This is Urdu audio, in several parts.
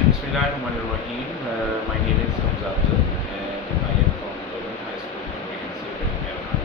Bismillahirrahmanirrahim. My name is Hamza Afzal and I am from Government High School Comprehensive in Melbourne.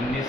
19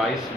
22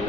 2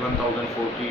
1040,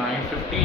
950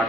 8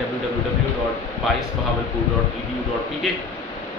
www.22bahawalpur.edu.pk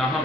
9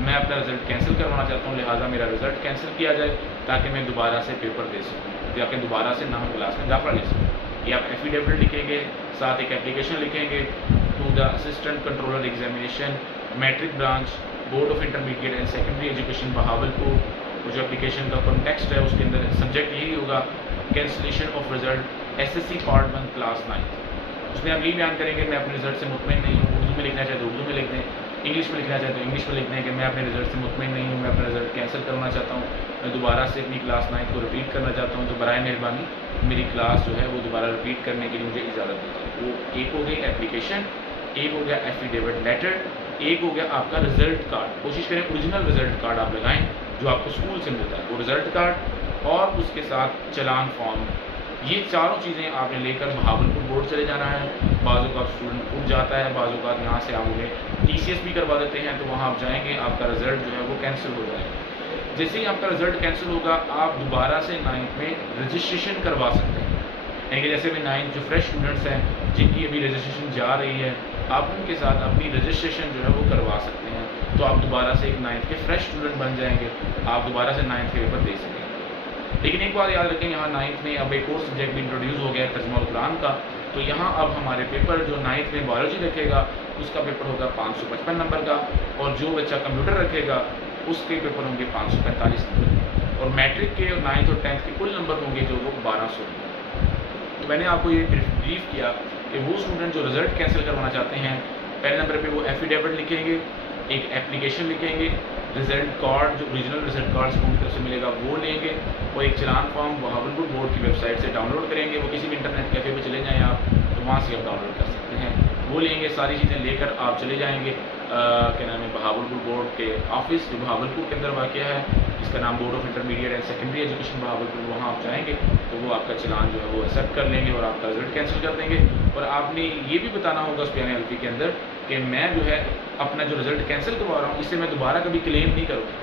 میں اپنا رزلٹ کینسل کروانا چاہتا ہوں، لہٰذا میرا رزلٹ کینسل کیا جائے تاکہ میں دوبارہ سے پیپر دے سکوں، تاکہ دوبارہ سے نہ کلاس میں داخلہ لے سکوں۔ یہ آپ ایفیڈیوٹ لکھیں گے، ساتھ ایک اپلیکیشن لکھیں گے to the assistant controller examination matric branch board of intermediate and secondary education Bahawalpur. اور جو اپلیکیشن کا کانٹیکسٹ ہے اس کے اندر سبجیکٹ یہی ہوگا cancellation of result SSC part 1 class 9۔ اس میں آپ یہ بیان کریں گے میں اپنے رزلٹ سے مطمئن نہیں ہوں، اردو میں لکھنا چاہے تو اردو میں لکھ دیں، انگلش میں لکھنا چاہے تو انگلش میں لکھ دیں کہ میں اپنے رزلٹ سے مطمئن نہیں ہوں، میں اپنا رزلٹ کینسل کرنا چاہتا ہوں، میں دوبارہ سے اپنی کلاس 9 کو رپیٹ کرنا چاہتا ہوں، تو برائے مہربانی میری کلاس جو ہے وہ دوبارہ رپیٹ کرنے کے لیے مجھے اجازت دیجیے۔ وہ ایک ہو گئی اپلیکیشن، ایک ہو گیا ایفیڈیوٹ لیٹر، ایک ہو گیا آپ کا رزلٹ کارڈ۔ کوشش کریں اوریجنل رزلٹ کارڈ آپ لگائیں جو آپ کو اسکول سے ملتا ہے، وہ رزلٹ کارڈ اور اس کے ساتھ چلان فارم۔ یہ چاروں چیزیں آپ نے لے کر بہاولپور بورڈ چلے جانا ہے۔ بعض اوقات اسٹوڈنٹ اٹھ جاتا ہے، بعض اوقات یہاں سے آپ انہیں TCS بھی کروا دیتے ہیں، تو وہاں آپ جائیں گے آپ کا رزلٹ جو ہے وہ کینسل ہو جائے گا۔ جیسے ہی آپ کا رزلٹ کینسل ہوگا آپ دوبارہ سے 9th میں رجسٹریشن کروا سکتے ہیں، یعنی کہ جیسے بھی 9th جو فریش اسٹوڈنٹس ہیں جن کی ابھی رجسٹریشن جا رہی ہے آپ ان کے ساتھ اپنی رجسٹریشن جو ہے وہ کروا سکتے ہیں، تو آپ دوبارہ سے ایک 9th کے فریش اسٹوڈنٹ بن جائیں گے، آپ دوبارہ سے 9th کے پیپر دے سکیں گے۔ لیکن ایک بات یاد رکھیں، یہاں 9th میں اب ایک اور سبجیکٹ بھی انٹروڈیوس ہو گیا ہے ترجمہ القرآن کا، تو یہاں اب ہمارے پیپر جو 9th میں بایولوجی رکھے گا اس کا پیپر ہوگا 555 نمبر کا، اور جو بچہ کمپیوٹر رکھے گا اس کے پیپر ہوں گے 545 نمبر، اور میٹرک کے 9th اور 10th کے کل نمبر ہوں گے جو وہ 1200 ہوں۔ تو میں نے آپ کو یہ بریف کیا کہ وہ اسٹوڈنٹ جو رزلٹ کینسل کروانا چاہتے ہیں پہلے نمبر پہ وہ ایفیڈیوٹ لکھیں گے، ایک اپلیکیشن لکھیں گے، رزلٹ کارڈ جو اوریجنل رزلٹ کارڈ اسکول کی طرف سے ملے گا وہ لیں گے، اور ایک چلان فارم بہاولپور بورڈ کی ویب سائٹ سے ڈاؤن لوڈ کریں گے، وہ کسی بھی انٹرنیٹ کیفے پہ چلے جائیں آپ تو وہاں سے آپ ڈاؤن لوڈ کر سکتے ہیں، وہ لیں گے، ساری چیزیں لے کر آپ چلے جائیں گے کیا نام ہے بہاولپور بورڈ کے آفس جو بہاولپور کے اندر واقع ہے، جس کا نام board of intermediate and secondary education Bahawalpur, وہاں آپ جائیں گے تو وہ آپ کا چلان جو ہے وہ ایکسیپٹ کر لیں گے اور آپ کا رزلٹ کینسل کر دیں گے۔ اور آپ نے یہ بھی بتانا ہوگا اس پیانِ حلقے کے اندر کہ میں جو ہے اپنا جو رزلٹ کینسل کروا رہا ہوں اس سے میں دوبارہ کبھی کلیم نہیں کروں گا،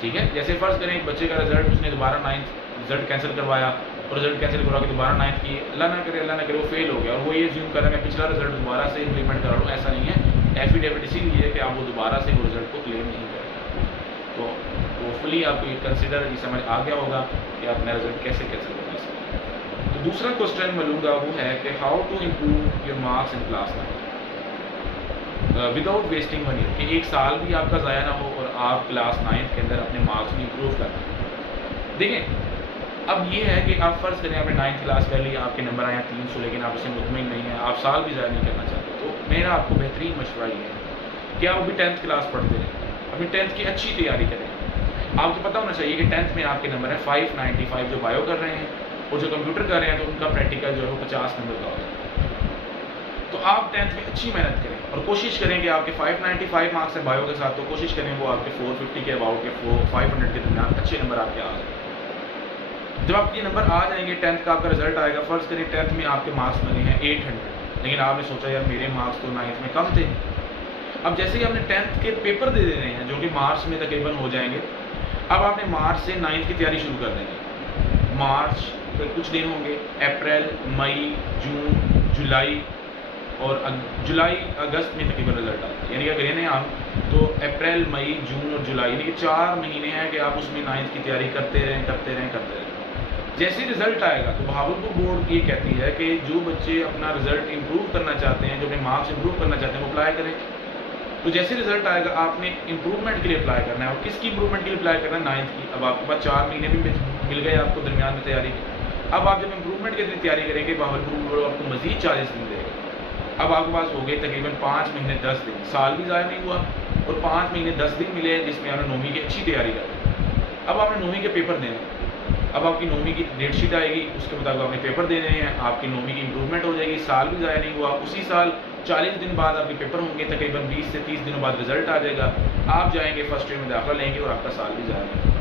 ٹھیک ہے؟ جیسے فرض کریں ایک بچے کا رزلٹ اس نے دوبارہ 9th رزلٹ کینسل کروایا اور رزلٹ کینسل کروا کے دوبارہ 9th کی، اللہ نہ کرے وہ فیل ہو گیا اور وہ یہ زیوم کر رہا ہے میں پچھلا رزلٹ دوبارہ سے امپلیمنٹ کر رہا ہوں، ایسا نہیں ہے۔ ایفیڈیوٹ اسی لیے ہے کہ آپ وہ دوبارہ سے وہ رزلٹ کو کلیم نہیں کریں، تو ہوپفلی آپ کو یہ کنسیڈر یہ سمجھ آ گیا ہوگا کہ آپ نے رزلٹ کیسے کینسل کروا سکتے ہیں۔ تو دوسرا کوسچن میں لوں گا وہ ہے کہ how to improve your marks in class 9 without wasting one year, کہ ایک سال بھی آپ کا ضائع نہ ہو اور آپ کلاس 9th کے اندر اپنے مارکس بھی امپروو کر دیں۔ دیکھیں اب یہ ہے کہ آپ فرض کریں آپ نے 9th کلاس کر لی، آپ کے نمبر آئے ہیں 300 لیکن آپ اسے مطمئن نہیں ہیں، آپ سال بھی ضائع نہیں کرنا چاہتے، تو میرا آپ کو بہترین مشورہ یہ ہے کہ آپ ابھی 10th کلاس پڑھتے رہیں، اپنی 10th کی اچھی تیاری کریں۔ آپ کو پتہ ہونا چاہیے کہ 10th میں آپ کے نمبر ہیں 595 جو بایو کر رہے ہیں، اور جو کمپیوٹر کر رہے ہیں تو ان کا پریکٹیکل جو ہے وہ 50 نمبر کا ہوتا ہے۔ تو آپ 10th میں اچھی محنت کریں اور کوشش کریں کہ آپ کے 595 مارکس ہیں بایو کے ساتھ، تو کوشش کریں وہ آپ کے 450 کے اباؤٹ کے 500 کے درمیان اچھے نمبر آپ کے آ جائیں۔ جب آپ کے نمبر آ جائیں گے 10th کا آپ کا رزلٹ آئے گا، فرض کریں 10th میں آپ کے مارکس بنے ہیں 800، لیکن آپ نے سوچا یار میرے مارکس تو 9th میں کم تھے۔ اب جیسے ہی آپ نے 10th کے پیپر دے دینے ہیں جو کہ مارچ میں تقریباً ہو جائیں گے، اب آپ نے مارچ سے 9th کی تیاری شروع کر دیں گے۔ مارچ پھر کچھ دن ہوں گے، اپریل، مئی، جون، جولائی، اور جولائی اگست میں تقریباً رزلٹ آتا ہے، یعنی کہ اگر یہ نہیں آپ تو اپریل، مئی، جون اور جولائی یعنی کہ 4 مہینے ہیں کہ آپ اس میں 9th کی تیاری کرتے رہیں۔ جیسے ہی رزلٹ آئے گا تو بہاولپور بورڈ یہ کہتی ہے کہ جو بچے اپنا رزلٹ امپروو کرنا چاہتے ہیں، جو اپنے مارکس امپروو کرنا چاہتے ہیں وہ اپلائی کریں۔ تو جیسے رزلٹ آئے گا آپ نے امپروومنٹ کے لیے اپلائی کرنا ہے، اور کس کی امپروومنٹ کے لیے اپلائی کرنا ہے؟ 9th کی۔ اب آپ کے پاس 4 مہینے بھی مل گئے آپ کو درمیان میں تیاری کی۔ اب آپ جب امپروومنٹ کے لیے تیاری کریں گے بہاولپور بورڈ آپ کو مزید 40 دن دے گا۔ اب آپ کے پاس ہو گئے تقریباً 5 مہینے 10 دن، سال بھی ضائع نہیں ہوا اور 5 مہینے 10 دن ملے جس میں آپ نے 9ویں کی اچھی تیاری کر۔ اب آپ نے 9ویں کے پیپر دینے، اب آپ کی 9ویں کی ڈیٹ شیٹ آئے گی، اس کے مطابق آپ نے پیپر دینے ہیں، آپ کی 9ویں کی امپروومنٹ ہو جائے گی، سال بھی ضائع نہیں ہوا۔ اسی سال 40 دن بعد آپ کے پیپر ہوں گے، تقریباً 20 سے 30 دنوں بعد رزلٹ آ جائے گا، آپ جائیں گے فرسٹ ایئر میں داخلہ لیں گے اور آپ کا سال بھی ضائع نہیں ہوگا۔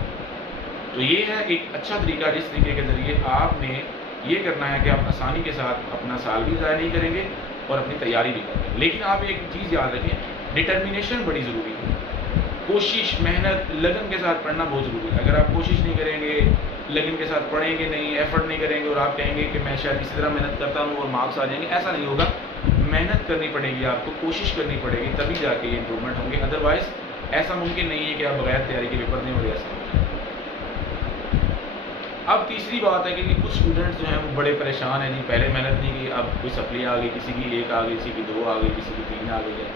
تو یہ ہے ایک اچھا طریقہ جس طریقے کے ذریعے آپ نے یہ کرنا ہے کہ آپ آسانی کے ساتھ اپنا سال بھی ضائع نہیں کریں گے اور اپنی تیاری بھی کریں گے۔ لیکن آپ ایک چیز یاد رکھیں، ڈٹرمینیشن بڑی ضروری ہے، کوشش، محنت، لگن کے ساتھ پڑھنا بہت ضروری ہے۔ اگر آپ کوشش نہیں کریں گے، لگن کے ساتھ پڑھیں گے نہیں، ایفرٹ نہیں کریں گے اور آپ کہیں گے کہ میں شاید اسی طرح محنت کرتا ہوں اور مارکس آ جائیں گے، ایسا نہیں ہوگا۔ محنت کرنی پڑے گی، آپ کو کوشش کرنی پڑے گی، تبھی جا کے یہ امپروومنٹ ہوں گے، ادروائز ایسا ممکن نہیں ہے کہ آپ بغیر تیاری کے پیپر دیں اور ایسا ہو جائے۔ اب تیسری بات ہے کہ کچھ اسٹوڈنٹس جو ہیں وہ بڑے پریشان ہیں، جی پہلے محنت نہیں کی، اب کوئی سپلی آ گئی، کسی کی 1 آ گئی، کسی کی 2 آ گئی، کسی کی 3 آ گئی ہے۔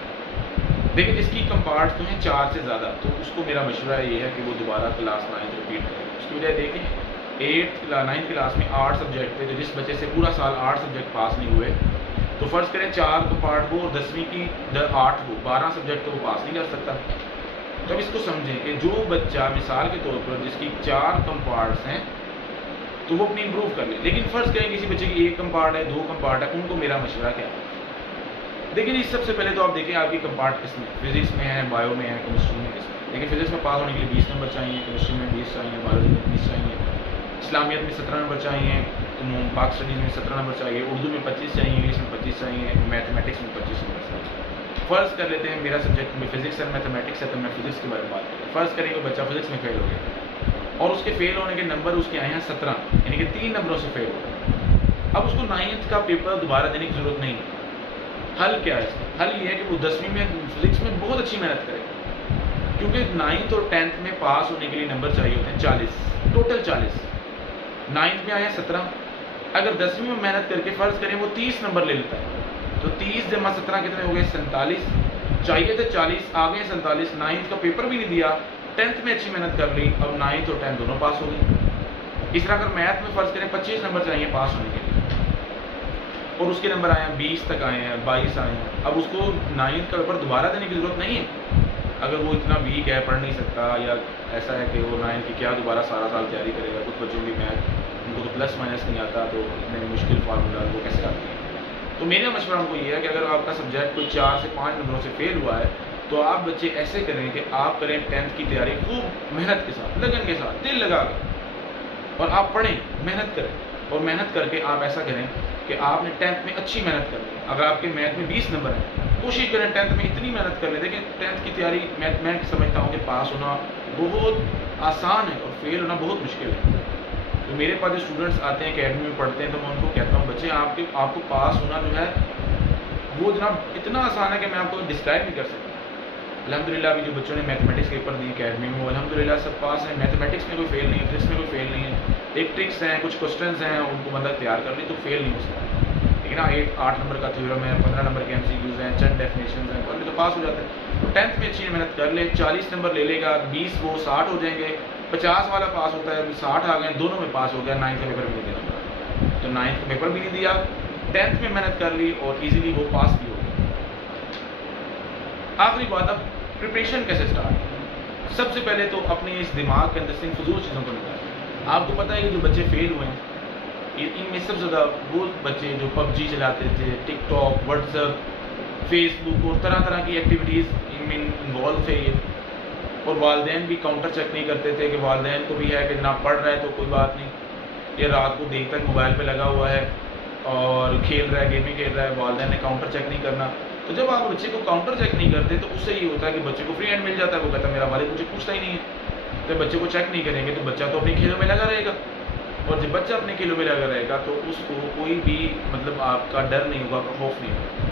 دیکھیں جس کی کمپارٹس جو ہیں 4 سے زیادہ، تو اس کو میرا مشورہ یہ ہے کہ وہ دوبارہ کلاس 9 رپیٹ کرے۔ اس کی وجہ دیکھیں 9 کلاس میں 8 سبجیکٹ تھے، تو جس بچے سے پورا سال 8 سبجیکٹ پاس نہیں ہوئے، تو فرض کریں 4 کمپارٹ ہو اور 10ویں کی 8 ہو، 12 سبجیکٹ تو وہ پاس نہیں کر سکتا۔ تو اب اس کو سمجھیں کہ جو بچہ مثال کے طور پر جس کی 4 کمپارٹس ہیں تو وہ اپنی امپروو کر لے، لیکن فرض کریں کسی بچے کی 1 کمپارٹ ہے، 2 کمپارٹ ہے، ان کو میرا مشورہ کیا ہے؟ دیکھیں اس سب سے پہلے تو آپ دیکھیں آپ کی کمپارٹ کس میں، فزکس میں ہے، بایو میں ہے، کیمسٹری میں کس میں۔ لیکن فزکس میں پاس ہونے کے لیے 20 نمبر چاہیے، کیمسٹری میں 20 چاہیے، بایولوجی میں 20 چاہیے، اسلامیت میں 17 نمبر چاہیے، پاک اسٹڈیز میں 17 نمبر چاہیے، اردو میں 25 چاہیے، انگلش میں 25 چاہیے، میتھمیٹکس میں 25 نمبر چاہیے۔ فرض کر لیتے ہیں میرا سبجیکٹ میں فزکس ہے، میتھمیٹکس ہے، تو میں فزکس کے بارے میں بات کروں۔ فرض کریں کہ بچہ فزکس میں فیل ہو گیا اور اس کے فیل ہونے کے نمبر اس کے آئے ہیں 17، یعنی کہ 3 نمبروں سے فیل ہو گیا۔ اب اس کو 9th کا پیپر دوبارہ دینے کی ضرورت نہیں ہے۔ حل کیا ہے اس کا؟ حل یہ ہے کہ وہ 10ویں میں فزکس میں بہت اچھی محنت کرے، کیونکہ 9th اور 10th میں پاس ہونے کے لیے نمبر چاہیے ہوتے ہیں 40، ٹوٹل 40۔ 9th میں آیا 17، اگر 10ویں میں محنت کر کے فرض کریں وہ 30 نمبر لے لیتا ہے، تو 30 جمع 17 کتنے ہو گئے؟ 47۔ چاہیے تھے 40، آ گئے 47۔ 9th کا پیپر بھی نہیں دیا، 10th میں اچھی محنت کر لی، اب 9th اور 10th دونوں پاس ہو گئی۔ اس طرح اگر میتھ میں فرض کریں 25 نمبر چاہیے پاس ہونے کے لیے، اور اس کے نمبر آئے ہیں 20 تک آئے ہیں، 22 آئے ہیں، اب اس کو 9th کا پیپر دوبارہ دینے کی ضرورت نہیں ہے۔ اگر وہ اتنا ویک ہے، پڑھ نہیں سکتا، یا ایسا ہے کہ وہ 9th کی کیا دوبارہ سارا سال تیاری کرے گا، کچھ بچوں کی میتھ ان کو تو پلس مائنس نہیں آتا، تو اتنے مشکل فارمولا وہ کیسے آتی ہے؟ تو میرا مشورہ ان کو یہ ہے کہ اگر آپ کا سبجیکٹ کوئی 4 سے 5 نمبروں سے فیل ہوا ہے، تو آپ بچے ایسے کریں کہ آپ کریں 10th کی تیاری خوب محنت کے ساتھ، لگن کے ساتھ، دل لگا کر، اور آپ پڑھیں، محنت کریں، اور محنت کر کے آپ ایسا کریں کہ آپ نے 10th میں اچھی محنت کرنی ہے۔ اگر آپ کے میتھ میں 20 نمبر ہیں، کوشش کریں 10th میں اتنی محنت کر لیں۔ دیکھیں 10th کی تیاری میں سمجھتا ہوں کہ پاس ہونا بہت آسان ہے اور فیل ہونا بہت مشکل ہے۔ تو میرے پاس جو اسٹوڈنٹس آتے ہیں اکیڈمی میں پڑھتے ہیں، تو میں ان کو کہتا ہوں بچے آپ کو پاس ہونا جو ہے وہ جناب اتنا آسان ہے کہ میں آپ کو ڈسکرائب نہیں کر سکتا۔ الحمدللہ ابھی جو بچوں نے میتھمیٹکس کے پیپر دیے اکیڈمی میں، وہ الحمدللہ سب پاس ہیں، میتھمیٹکس میں کوئی فیل نہیں ہے، فزکس میں کوئی فیل نہیں ہے۔ ایک ٹرکس ہیں، کچھ کوسچنز ہیں، ان کو بندہ تیار کر لی تو فیل نہیں ہو سکتا۔ لیکن 8 نمبر کا تھیورم ہے، 15 نمبر کے MCQs ہیں، چند ڈیفینیشنز ہیں، تو پاس ہو جاتا ہے۔ تو 10th میں اچھی محنت کر لے، 40 نمبر لے لے گا، 20 وہ 60 ہو جائیں گے، 50 والا پاس ہوتا ہے، 60 آ گئے، دونوں میں پاس ہو گیا، 9th کا پیپر بھی نہیں دینا پڑا۔ تو 9th کا پیپر بھی نہیں دیا، 10th میں محنت کر لی اور ایزیلی وہ پاس بھی ہو گیا۔ آخری بات، اب پریپریشن کیسے اسٹارٹ؟ سب سے پہلے تو اپنے اس دماغ کے اندر سے فضول چیزوں کو نکالیں۔ آپ کو پتہ ہے کہ جو بچے فیل ہوئے ہیں، ان میں سب سے زیادہ وہ بچے جو PUBG چلاتے تھے، ٹک ٹاک، واٹس ایپ، فیس بک اور طرح طرح کی ایکٹیویٹیز ان میں انوالو تھے یہ، اور والدین بھی کاؤنٹر چیک نہیں کرتے تھے کہ والدین کو بھی ہے کہ نہ پڑھ رہا ہے تو کوئی بات نہیں، یہ رات کو دیر تک موبائل پہ لگا ہوا ہے اور کھیل رہا ہے، گیمیں کھیل رہا ہے، والدین نے کاؤنٹر چیک نہیں کرنا۔ تو جب آپ بچے کو کاؤنٹر چیک نہیں کرتے تو اس سے یہ ہوتا ہے کہ بچے کو فری ہینڈ مل جاتا ہے، وہ کہتا ہے میرا والد مجھے پوچھتا ہی نہیں ہے۔ جب بچے کو چیک نہیں کریں گے تو بچہ تو اپنے کھیلوں میں لگا رہے گا، اور جب بچہ اپنے کھیلوں میں لگا رہے گا تو اس کو کوئی بھی آپ کا ڈر نہیں ہوگا، خوف نہیں ہوگا۔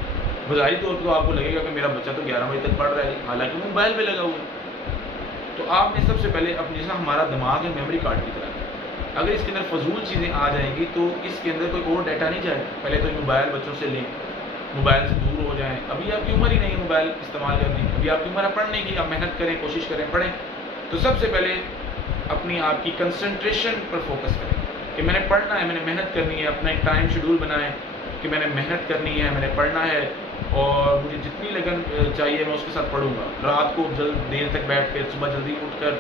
بظاہری طور پر تو آپ کو لگے گا کہ میرا بچہ تو 11 بجے تک پڑھ رہا ہے، حالانکہ وہ موبائل پہ لگا ہوا ہے۔ تو آپ نے سب سے پہلے اپنے جیسا ہمارا دماغ ہے میموری کارڈ کی طرح، اگر اس کے اندر فضول چیزیں آ جائیں گی تو اس کے اندر کوئی اور ڈیٹا نہیں جائے۔ پہلے تو موبائل بچوں سے لیں، موبائل سے دور ہو جائیں۔ ابھی آپ کی عمر ہی نہیں ہے موبائل استعمال کرنے کی، ابھی آپ کی عمر ہے پڑھنے کی، آپ محنت کریں، کوشش کریں، پڑھیں۔ تو سب سے پہلے اپنی آپ کی کنسنٹریشن پر فوکس کریں کہ میں نے پڑھنا ہے، میں نے محنت کرنی ہے، اپنا ایک ٹائم شیڈول بنائیں کہ میں نے محنت کرنی ہے، میں نے پڑھنا ہے، اور مجھے جتنی لگن چاہیے میں اس کے ساتھ پڑھوں گا۔ رات کو دیر تک بیٹھ کر، صبح جلدی اٹھ کر،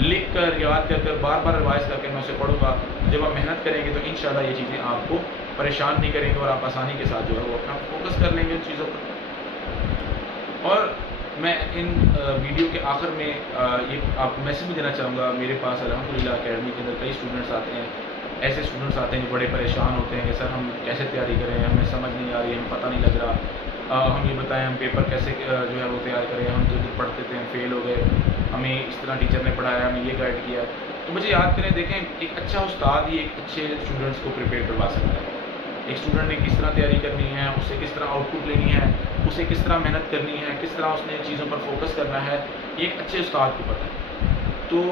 لکھ کر، یاد کر کر، بار بار ریوائز کر کے میں اسے پڑھوں گا۔ جب آپ محنت کریں گے تو انشاءاللہ یہ چیزیں آپ کو پریشان نہیں کریں گے اور آپ آسانی کے ساتھ جو ہے وہ اپنا فوکس کر لیں گے ان چیزوں پر۔ اور میں ان ویڈیو کے آخر میں یہ آپ کو میسیج بھی دینا چاہوں گا، میرے پاس الحمدللہ اکیڈمی کے اندر کئی اسٹوڈنٹس آتے ہیں، ایسے اسٹوڈنٹس آتے ہیں جو بڑے پریشان ہوتے ہیں کہ سر ہم کیسے تیاری کریں، ہمیں سمجھ نہیں آ رہی، ہمیں پتہ نہیں لگ رہا، ہم یہ بتائیں ہم پیپر کیسے جو ہے وہ تیار کریں، ہم تو پڑھتے تھے ہم فیل ہو گئے، ہمیں اس طرح ٹیچر نے پڑھایا، ہمیں یہ گائڈ کیا۔ تو مجھے یاد کریں، دیکھیں ایک اچھا استاد ہی ایک اچھے اسٹوڈنٹس کو پریپیئر کروا سکتا ہے۔ ایک اسٹوڈنٹ نے کس طرح تیاری کرنی ہے، اسے کس طرح آؤٹ پٹ لینی ہے، اسے کس طرح محنت کرنی ہے، کس طرح اس نے چیزوں پر فوکس کرنا ہے، یہ ایک اچھے استاد کو پتہ ہے۔ تو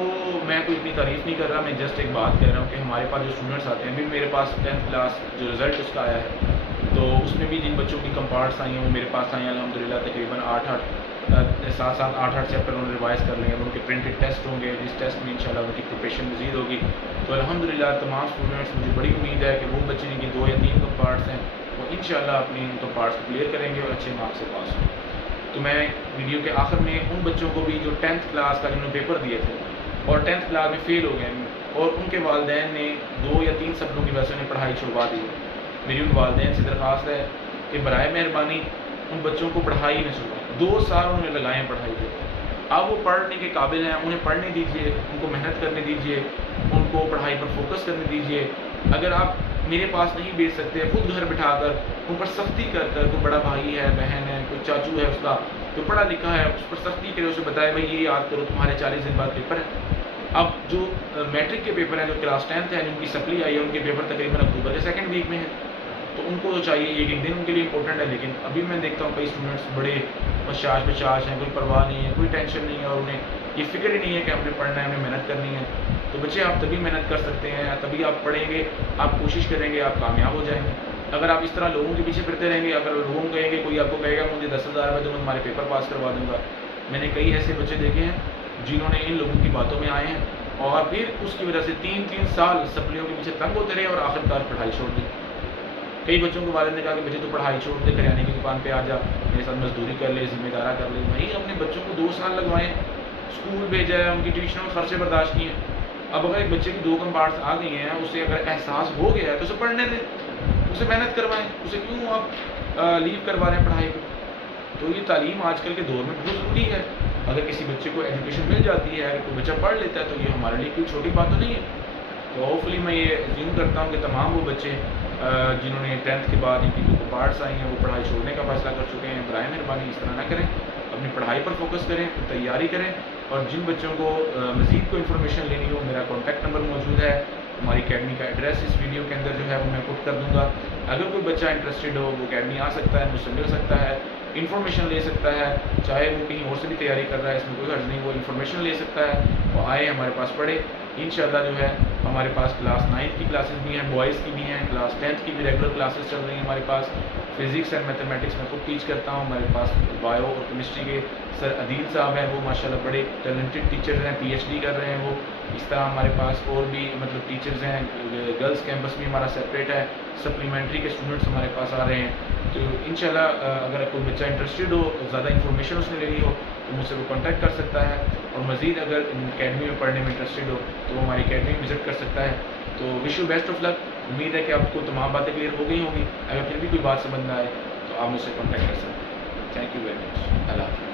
میں کوئی اتنی تعریف نہیں کر رہا، میں جسٹ ایک بات کہہ رہا ہوں کہ ہمارے پاس جو اسٹوڈنٹس آتے ہیں، ابھی میرے پاس 10th کلاس جو رزلٹ اس کا آیا ہے، تو اس میں بھی جن بچوں کی کمپارٹس آئی ہیں وہ میرے پاس آئی ہیں الحمدللہ، تقریباً 7 چیپٹر انہوں نے ریوائز کر لیں گے، ان کے پرنٹڈ ٹیسٹ ہوں گے، جس ٹیسٹ میں انشاءاللہ ان کی پریپریشن مزید ہوگی۔ تو الحمدللہ تمام اسٹوڈنٹس، مجھے بڑی امید ہے کہ وہ بچے جن کی 2 یا 3 کمپارٹس ہیں وہ انشاءاللہ اپنی ان کمپارٹس کو کلیئر کریں گے اور اچھے مارکس سے پاس ہوں۔ تو میں ویڈیو کے آخر میں ان بچوں کو بھی جو 10th کلاس کا جنہوں نے پیپر دیے تھے اور 10th کلاس میں فیل ہو گئے اور ان کے والدین نے 2 یا 3 سبقوں کی وجہ سے انہیں پڑھائی چھڑوا دی، میری ان والدین سے درخواست ہے کہ برائے مہربانی ان بچوں کو پڑھائی نہ چھڑوائیں۔ 2 سال انہوں نے لگائے ہیں پڑھائی پہ، اب وہ پڑھنے کے قابل ہیں، انہیں پڑھنے دیجیے، ان کو محنت کرنے دیجیے، ان کو پڑھائی پر فوکس کرنے دیجیے۔ اگر آپ میرے پاس نہیں بھیج سکتے، خود گھر بٹھا کر ان پر سختی کر کر، کوئی بڑا بھائی ہے، بہن ہے، کوئی چاچو ہے اس کا جو پڑھا لکھا ہے، اس پر سختی کرے، اسے بتائے بھائی یہ یاد کرو تمہارے 40 دن بعد پیپر ہے۔ اب جو میٹرک کے پیپر ہیں، جو کلاس 10th ہے، جن کی سپلی آئی ہے، ان کے پیپر تقریباً اکتوبر کے 2nd ویک میں ہیں، تو ان کو چاہیے ایک دن ان کے لیے امپورٹنٹ ہے، لیکن ابھی میں دیکھتا ہوں کئی اسٹوڈنٹس بڑے بشاش ہیں، کوئی پرواہ نہیں ہے، کوئی ٹینشن نہیں ہے، اور انہیں یہ فکر ہی نہیں ہے کہ ہم نے پڑھنا ہے، ہمیں محنت کرنی ہے۔ تو بچے آپ تبھی محنت کر سکتے ہیں، تبھی آپ پڑھیں گے، آپ کوشش کریں گے، آپ کامیاب ہو جائیں گے۔ اگر آپ اس طرح لوگوں کے پیچھے پھرتے رہیں گے، اگر لوگوں کو کہیں گے، کوئی آپ کو کہے گا مجھے 10,000 روپے دو میں تمہارے پیپر پاس کروا دوں گا، میں نے کئی ایسے بچے دیکھے ہیں جنہوں نے ان لوگوں کی باتوں میں آئے ہیں اور پھر اس کی وجہ سے 3 سال سپلیوں کے پیچھے تنگ ہوتے رہے اور آخرکار پڑھائی چھوڑ دی۔ کئی بچوں کے والد نے کہا کہ بچے تو پڑھائی چھوڑ دے، کریانے کی دکان پہ آ جا، میرے ساتھ مزدوری کر لے، ذمہ دارہ کر لے۔ بھائی ہم نے بچوں کو 2 سال لگوائے، اسکول بھیجا ہے، ان کی ٹیوشنوں میں خرچے برداشت کیے ہیں۔ اب اگر ایک بچے کی 2 کمپارٹس آ گئی ہیں، اسے اگر احساس ہو گیا ہے تو اسے پڑھنے دیں، اسے محنت کروائیں، اسے کیوں آپ لیو کروا رہے ہیں پڑھائی کو۔ تو یہ تعلیم آج کل کے دور میں بہت ضروری ہے۔ اگر کسی بچے کو ایجوکیشن مل جاتی ہے، اگر کوئی بچہ پڑھ لیتا ہے، تو یہ ہمارے لیے کوئی چھوٹی بات تو نہیں ہے۔ تو ہوپفلی میں یہ زیوم کرتا ہوں کہ تمام وہ بچے جنہوں نے 10th کے بعد ان کی جو پارٹس آئی ہیں وہ پڑھائی چھوڑنے کا فیصلہ کر چکے ہیں، برائے مہربانی اس طرح نہ کریں، اپنی پڑھائی پر فوکس کریں، تیاری کریں۔ اور جن بچوں کو مزید کوئی انفارمیشن لینی ہو، میرا کانٹیکٹ نمبر موجود ہے، ہماری اکیڈمی کا ایڈریس اس ویڈیو کے اندر جو ہے وہ میں پٹ کر دوں گا۔ اگر کوئی بچہ انٹرسٹڈ ہو وہ اکیڈمی آ سکتا ہے، مجھ سے مل سکتا ہے، انفارمیشن لے سکتا ہے، چاہے وہ کہیں اور سے بھی تیاری کر رہا ہے، اس میں کوئی حرج نہیں، وہ انفارمیشن لے سکتا ہے، وہ آئے ہمارے پاس پڑھے۔ انشاءاللہ جو ہے ہمارے پاس کلاس 9th کی کلاسز بھی ہیں، بوائز کی بھی ہیں، کلاس 10th کی بھی ریگولر کلاسز چل رہی ہیں ہمارے پاس۔ فزکس اینڈ میتھمیٹکس میں خود ٹیچ کرتا ہوں، ہمارے پاس بایو اور کیمسٹری کے سر عدیل صاحب ہیں، وہ ماشاءاللہ بڑے ٹیلنٹڈ ٹیچرز ہیں، PhD کر رہے ہیں وہ۔ اس طرح ہمارے پاس اور بھی ٹیچرز ہیں، گرلز کیمپس بھی ہمارا سپریٹ ہے، سپلیمنٹری کے اسٹوڈنٹس ہمارے پاس آ رہے ہیں۔ تو انشاءاللہ اگر کوئی بچہ انٹرسٹڈ ہو، زیادہ انفارمیشن اس نے لینی ہو تو مجھ سے وہ کانٹیکٹ کر سکتا ہے، اور مزید اگر اکیڈمی میں پڑھنے میں انٹرسٹڈ ہو تو وہ ہماری اکیڈمی وزٹ کر سکتا ہے۔ تو وش یو بیسٹ آف لک۔ امید ہے کہ آپ کو تمام باتیں کلیئر ہو گئی ہوں گی، اگر پھر بھی کوئی بات سمجھ نہ آئے تو آپ مجھ سے کانٹیکٹ کر سکتے ہیں۔ Thank you very much. اللہ حافظ۔